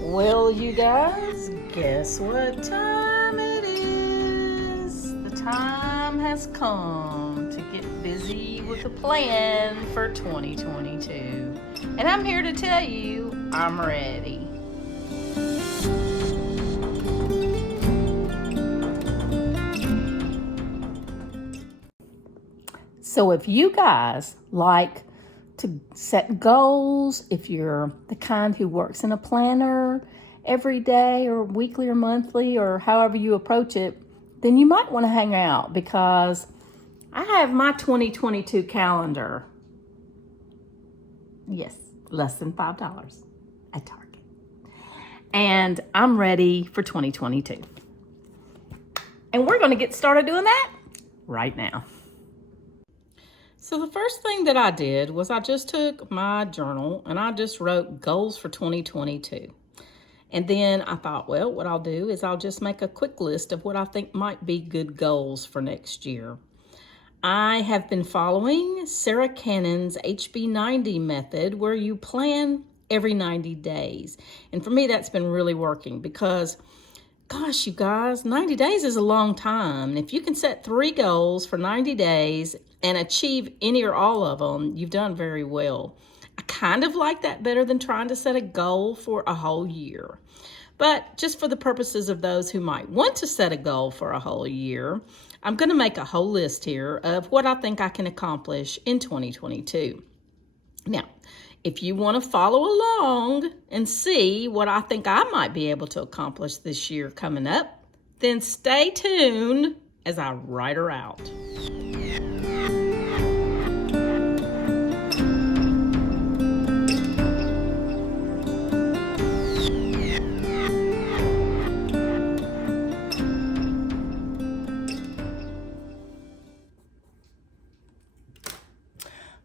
Well, you guys, guess what time it is? The time has come to get busy with a plan for 2022. And I'm here to tell you, I'm ready. So if you guys like to set goals, if you're the kind who works in a planner every day or weekly or monthly or however you approach it, then you might want to hang out because I have my 2022 calendar. Yes, less than $5 at Target. And I'm ready for 2022. And we're going to get started doing that right now. So the first thing that I did was I just took my journal and I just wrote goals for 2022. And then I thought, well, what I'll do is I'll just make a quick list of what I think might be good goals for next year. I have been following Sarah Cannon's HB90 method where you plan every 90 days. And for me, that's been really working because gosh, you guys, 90 days is a long time. And if you can set 3 goals for 90 days and achieve any or all of them, you've done very well. I kind of like that better than trying to set a goal for a whole year. But just for the purposes of those who might want to set a goal for a whole year, I'm going to make a whole list here of what I think I can accomplish in 2022. Now, if you want to follow along and see what I think I might be able to accomplish this year coming up, then stay tuned as I write her out.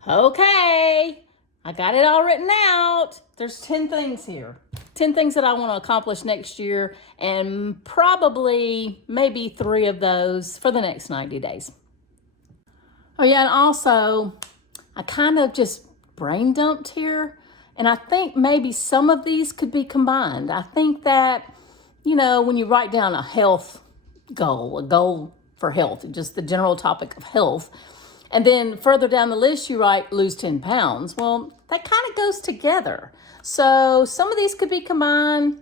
Okay, I got it all written out. There's 10 things here. 10 things that I want to accomplish next year, and probably maybe 3 of those for the next 90 days. Oh yeah, and also, I kind of just brain dumped here, and I think maybe some of these could be combined. I think that, when you write down a health goal, a goal for health, just the general topic of health, and then further down the list, you write lose 10 pounds. Well, that kind of goes together. So some of these could be combined.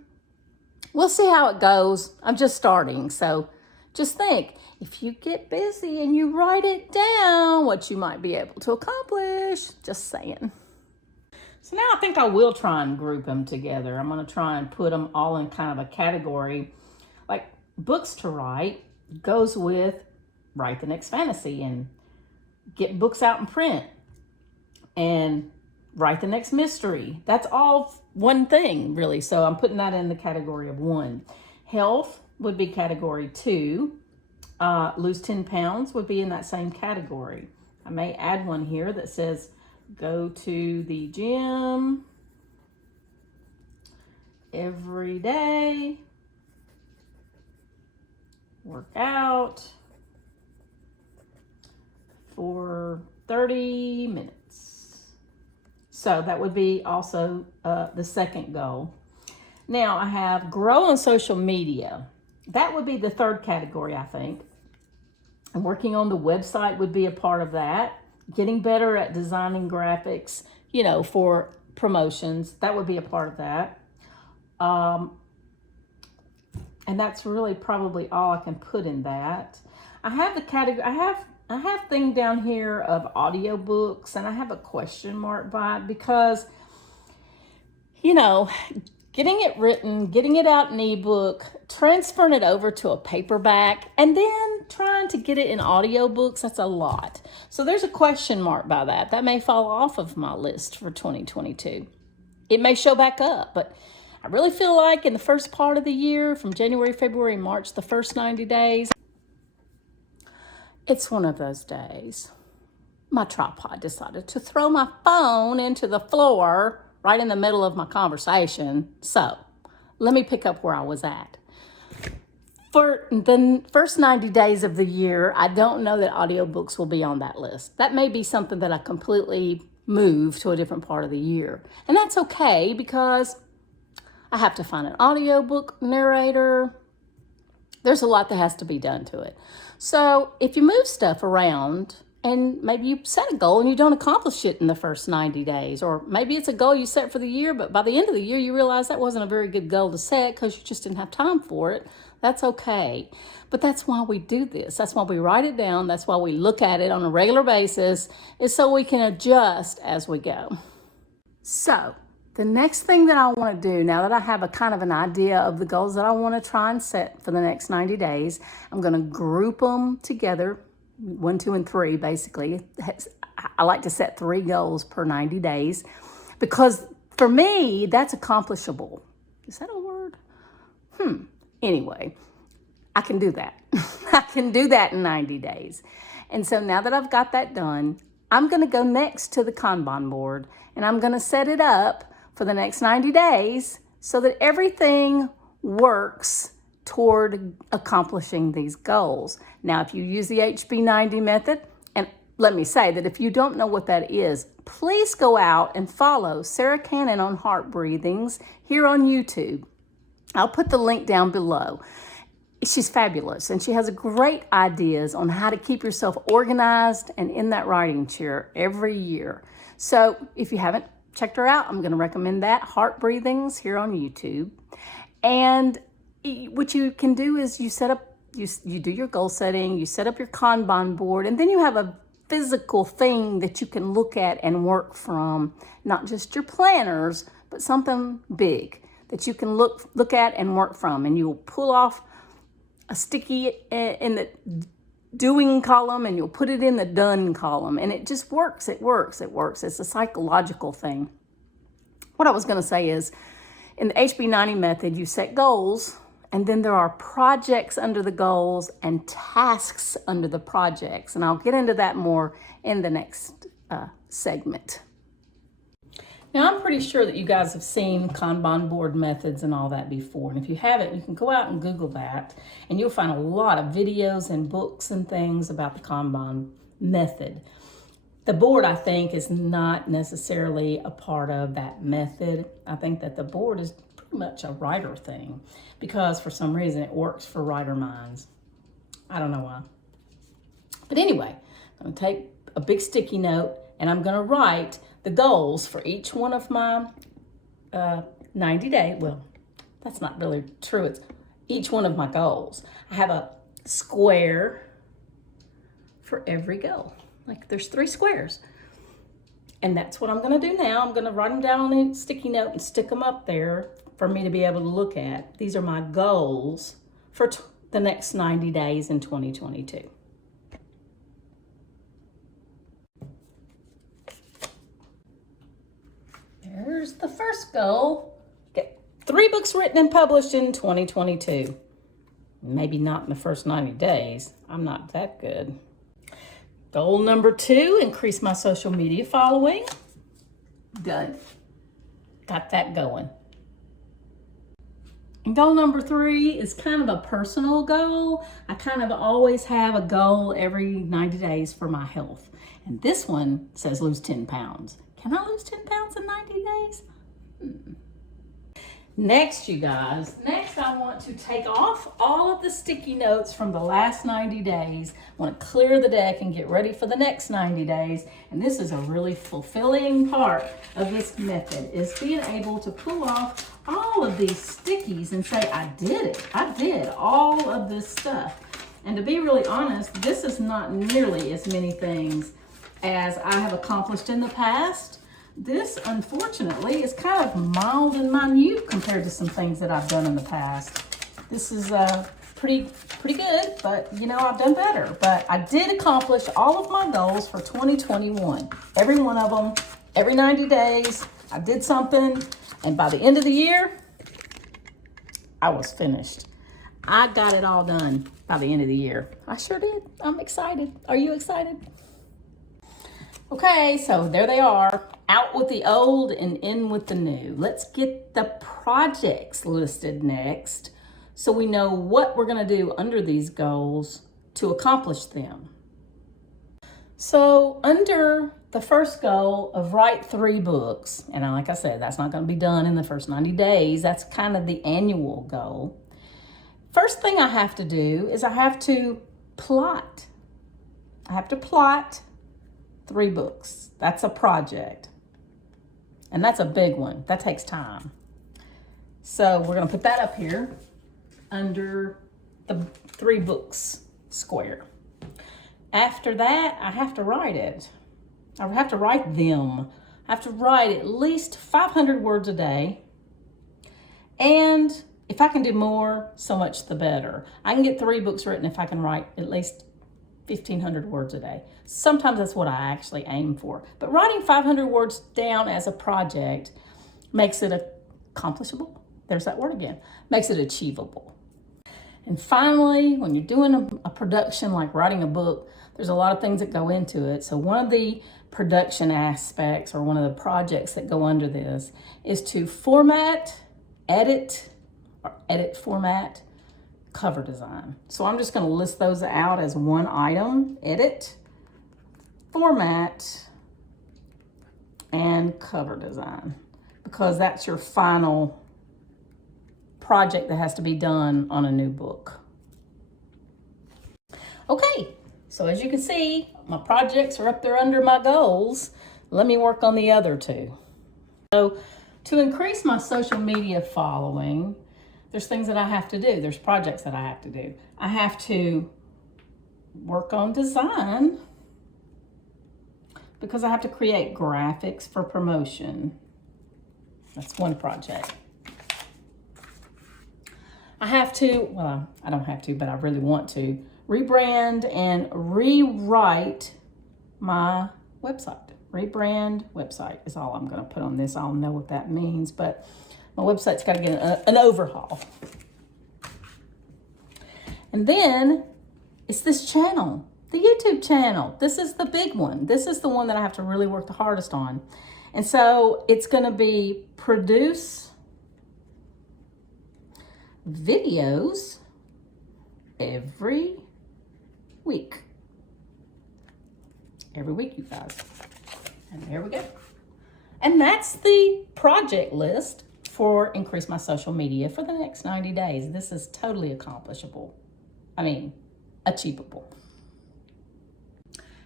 We'll see how it goes. I'm just starting. So just think, if you get busy and you write it down, what you might be able to accomplish. Just saying. So now I think I will try and group them together. I'm going to try and put them all in kind of a category. Like books to write goes with write the next fantasy, and get books out in print, and write the next mystery. That's all one thing, really. So I'm putting that in the category of 1. Health would be category 2. Lose 10 pounds would be in that same category. I may add one here that says go to the gym every day, work out for 30 minutes. So that would be also the second goal. Now I have grow on social media. That would be the third category, I think. And working on the website would be a part of that. Getting better at designing graphics, for promotions, that would be a part of that. And that's really probably all I can put in that. I have the category, I have thing down here of audiobooks, and I have a question mark by it because, getting it written, getting it out in ebook, transferring it over to a paperback, and then trying to get it in audiobooks, that's a lot. So there's a question mark by that. That may fall off of my list for 2022. It may show back up, but I really feel like in the first part of the year, from January, February, March, the first 90 days, it's one of those days. My tripod decided to throw my phone into the floor right in the middle of my conversation. So let me pick up where I was at. For the first 90 days of the year, I don't know that audiobooks will be on that list. That may be something that I completely move to a different part of the year. And that's okay because I have to find an audiobook narrator. There's a lot that has to be done to it. So if you move stuff around and maybe you set a goal and you don't accomplish it in the first 90 days, or maybe it's a goal you set for the year, but by the end of the year, you realize that wasn't a very good goal to set because you just didn't have time for it. That's okay. But that's why we do this. That's why we write it down. That's why we look at it on a regular basis, is so we can adjust as we go. So the next thing that I want to do, now that I have a kind of an idea of the goals that I want to try and set for the next 90 days, I'm going to group them together, 1, 2, and 3, basically. I like to set 3 goals per 90 days because for me, that's accomplishable. Is that a word? Anyway, I can do that. I can do that in 90 days. And so now that I've got that done, I'm going to go next to the Kanban board and I'm going to set it up for the next 90 days so that everything works toward accomplishing these goals. Now, if you use the HB90 method, and let me say that if you don't know what that is, please go out and follow Sarah Cannon on Heart Breathings here on YouTube. I'll put the link down below. She's fabulous, and she has great ideas on how to keep yourself organized and in that writing chair every year. So if you haven't checked her out, I'm going to recommend that, Heart Breathings here on YouTube. And what you can do is you set up, you do your goal setting, you set up your Kanban board, and then you have a physical thing that you can look at and work from, not just your planners, but something big that you can look at and work from. And you'll pull off a sticky in the doing column and you'll put it in the done column. And it just works, it works, it works. It's a psychological thing. What I was gonna say is, in the HB90 method, you set goals, and then there are projects under the goals and tasks under the projects. And I'll get into that more in the next segment. Now, I'm pretty sure that you guys have seen Kanban board methods and all that before. And if you haven't, you can go out and Google that, and you'll find a lot of videos and books and things about the Kanban method. The board, I think, is not necessarily a part of that method. I think that the board is pretty much a writer thing because for some reason it works for writer minds. I don't know why. But anyway, I'm going to take a big sticky note and I'm going to write the goals for each one of my 90-day, well, that's not really true. It's each one of my goals. I have a square for every goal. Like there's 3 squares. And that's what I'm going to do now. I'm going to write them down on a sticky note and stick them up there for me to be able to look at. These are my goals for the next 90 days in 2022. There's the first goal. Get 3 books written and published in 2022. Maybe not in the first 90 days. I'm not that good. Goal number 2, increase my social media following. Done. Got that going. And goal number 3 is kind of a personal goal. I kind of always have a goal every 90 days for my health. And this one says lose 10 pounds. Can I lose 10 pounds in 90 days? Next, you guys, I want to take off all of the sticky notes from the last 90 days. I want to clear the deck and get ready for the next 90 days. And this is a really fulfilling part of this method, is being able to pull off all of these stickies and say, I did it. I did all of this stuff. And to be really honest, this is not nearly as many things as I have accomplished in the past. This, unfortunately, is kind of mild and minute compared to some things that I've done in the past. This is pretty good, but you know, I've done better. But I did accomplish all of my goals for 2021. Every one of them, every 90 days, I did something. And by the end of the year, I was finished. I got it all done by the end of the year. I sure did. I'm excited. Are you excited? Okay, so there they are. Out with the old and in with the new. Let's get the projects listed next so we know what we're going to do under these goals to accomplish them. So under the first goal of write 3 books, and like I said, that's not going to be done in the first 90 days. That's kind of the annual goal. First thing I have to do is I have to plot. I have to plot 3 books. That's a project. And that's a big one. That takes time. So we're going to put that up here under the 3 books square. After that, I have to write it. I have to write them. I have to write at least 500 words a day. And if I can do more, so much the better. I can get 3 books written if I can write at least 1,500 words a day. Sometimes that's what I actually aim for. But writing 500 words down as a project makes it accomplishable. There's that word again. Makes it achievable. And finally, when you're doing a production like writing a book, there's a lot of things that go into it. So one of the production aspects, or one of the projects that go under this, is to format, edit, format, cover design. So I'm just going to list those out as one item: edit, format, and cover design, because that's your final project that has to be done on a new book. Okay, so as you can see, my projects are up there under my goals. Let me work on the other 2. So to increase my social media following, there's things that I have to do. There's projects that I have to do. I have to work on design, because I have to create graphics for promotion. That's one project. I have to, well, I don't have to, but I really want to rebrand and rewrite my website. Rebrand website is all I'm going to put on this. I don't know what that means, but my website's got to get an overhaul. And then it's this channel, the YouTube channel. This is the big one. This is the one that I have to really work the hardest on. And so it's going to be produce videos every week. Every week, you guys. And there we go. And that's the project list for increase my social media for the next 90 days. This is totally accomplishable. I mean, achievable.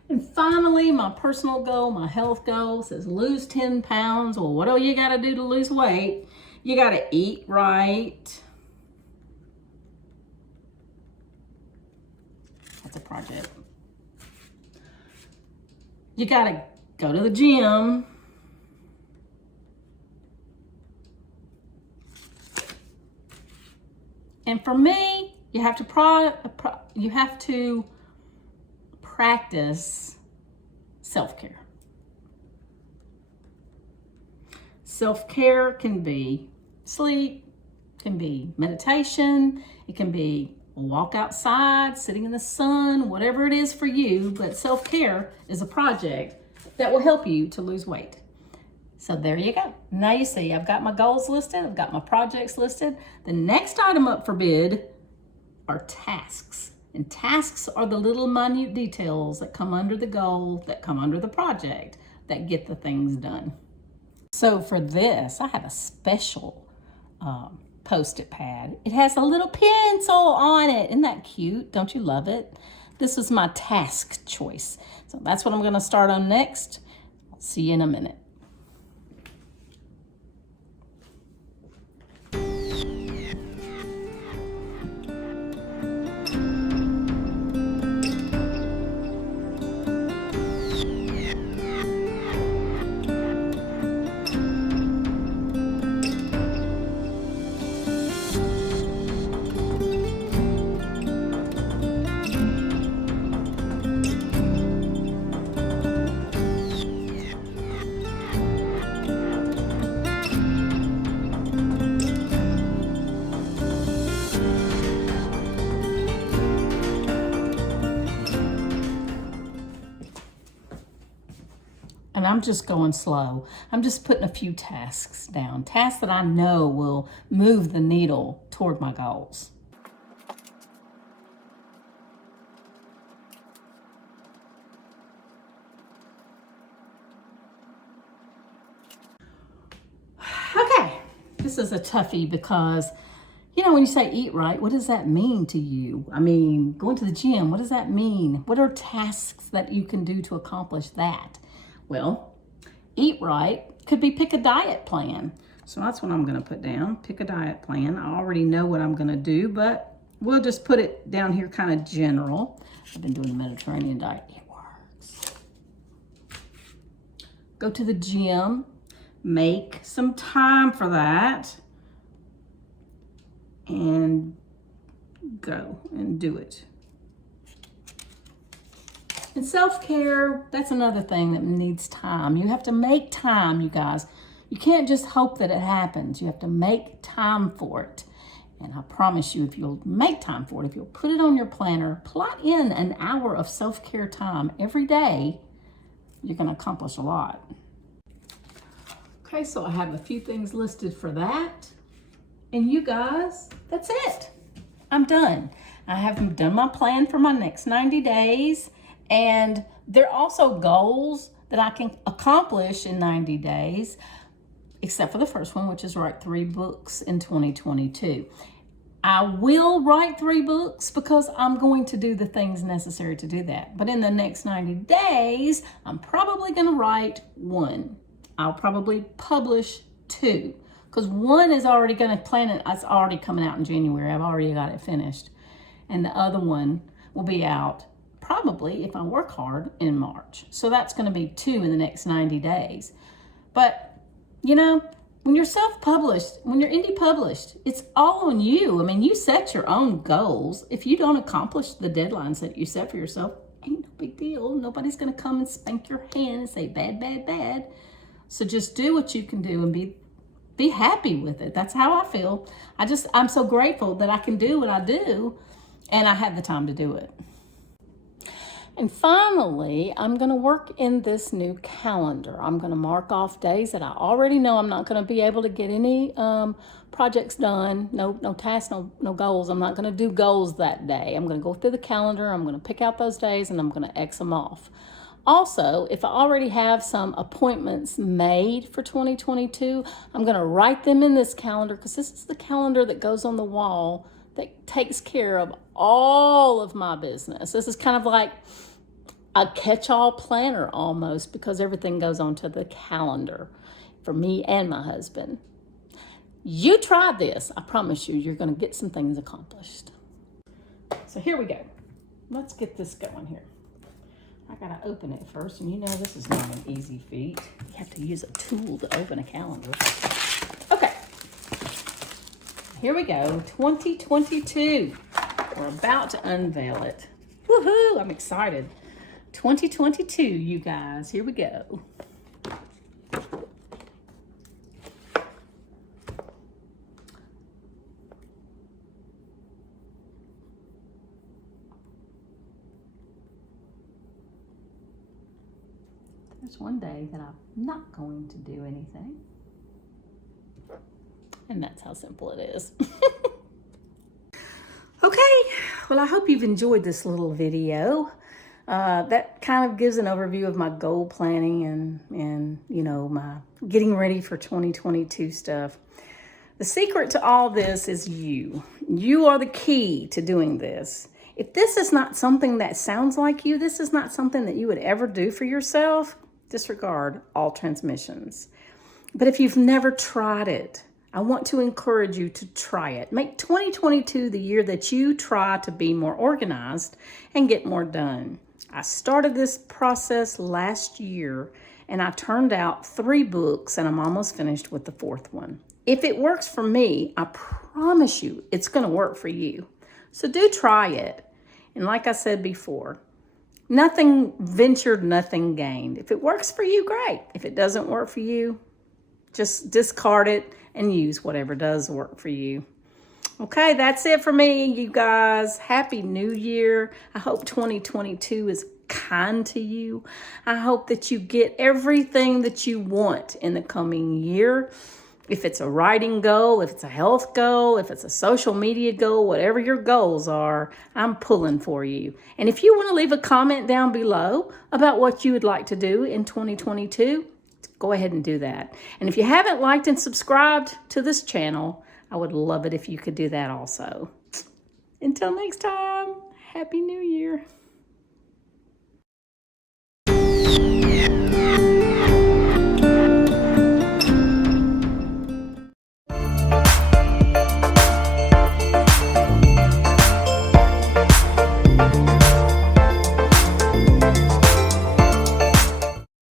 And finally, my personal goal, my health goal says lose 10 pounds. Well, what do you got to do to lose weight? You got to eat right. That's a project. You got to go to the gym. And for me, you have to practice self-care. Self-care can be sleep, can be meditation, it can be a walk outside, sitting in the sun, whatever it is for you, but self-care is a project that will help you to lose weight. So there you go. Now you see, I've got my goals listed, I've got my projects listed. The next item up for bid are tasks. And tasks are the little minute details that come under the goal, that come under the project, that get the things done. So for this, I have a special Post-it pad. It has a little pencil on it. Isn't that cute? Don't you love it? This is my task choice. So that's what I'm going to start on next. I'll see you in a minute. And I'm just going slow. I'm just putting a few tasks down, tasks that I know will move the needle toward my goals. This is a toughie because, you know, when you say eat right, what does that mean to you? I mean, going to the gym, what does that mean? What are tasks that you can do to accomplish that? Well, eat right could be pick a diet plan. So that's what I'm going to put down, pick a diet plan. I already know what I'm going to do, but we'll just put it down here kind of general. I've been doing the Mediterranean diet. It works. Go to the gym. Make some time for that. And go and do it. And self-care, that's another thing that needs time. You have to make time, you guys. You can't just hope that it happens. You have to make time for it. And I promise you, if you'll make time for it, if you'll put it on your planner, plot in an hour of self-care time every day, you're going to accomplish a lot. Okay, so I have a few things listed for that. And you guys, that's it. I'm done. I have done my plan for my next 90 days. And there are also goals that I can accomplish in 90 days, except for the first one, which is write 3 books in 2022. I will write 3 books because I'm going to do the things necessary to do that. But in the next 90 days, I'm probably going to write 1. I'll probably publish 2. Because 1 is already going to plan it. It's already coming out in January. I've already got it finished. And the other one will be out probably, if I work hard, in March. So that's going to be 2 in the next 90 days. But, you know, when you're self-published, when you're indie published, it's all on you. I mean, you set your own goals. If you don't accomplish the deadlines that you set for yourself, ain't no big deal. Nobody's going to come and spank your hand and say, bad, bad, bad. So just do what you can do and be happy with it. That's how I feel. I'm so grateful that I can do what I do and I have the time to do it. And finally, I'm going to work in this new calendar. I'm going to mark off days that I already know I'm not going to be able to get any projects done, no tasks, no goals. I'm not going to do goals that day. I'm going to go through the calendar. I'm going to pick out those days and I'm going to X them off. Also, if I already have some appointments made for 2022, I'm going to write them in this calendar because this is the calendar that goes on the wall that takes care of all of my business. This is kind of like a catch-all planner almost because everything goes onto the calendar for me and my husband. You try this. I promise you, you're going to get some things accomplished. So here we go. Let's get this going here. I gotta open it first, and you know this is not an easy feat. You have to use a tool to open a calendar. Okay, here we go, 2022. We're about to unveil it. Woohoo, I'm excited. 2022, you guys, here we go. There's one day that I'm not going to do anything. And that's how simple it is. Okay, well, I hope you've enjoyed this little video. That kind of gives an overview of my goal planning and you know, my getting ready for 2022 stuff. The secret to all this is you. You are the key to doing this. If this is not something that sounds like you, this is not something that you would ever do for yourself, disregard all transmissions. But if you've never tried it, I want to encourage you to try it. Make 2022 the year that you try to be more organized and get more done. I started this process last year and I turned out 3 books and I'm almost finished with the 4th one. If it works for me, I promise you it's going to work for you. So do try it. And like I said before, nothing ventured, nothing gained. If it works for you, great. If it doesn't work for you, just discard it and use whatever does work for you. Okay, that's it for me, you guys. Happy New Year. I hope 2022 is kind to you. I hope that you get everything that you want in the coming year. If it's a writing goal, if it's a health goal, if it's a social media goal, whatever your goals are, I'm pulling for you. And if you want to leave a comment down below about what you would like to do in 2022, go ahead and do that. And if you haven't liked and subscribed to this channel, I would love it if you could do that also. Until next time, Happy New Year.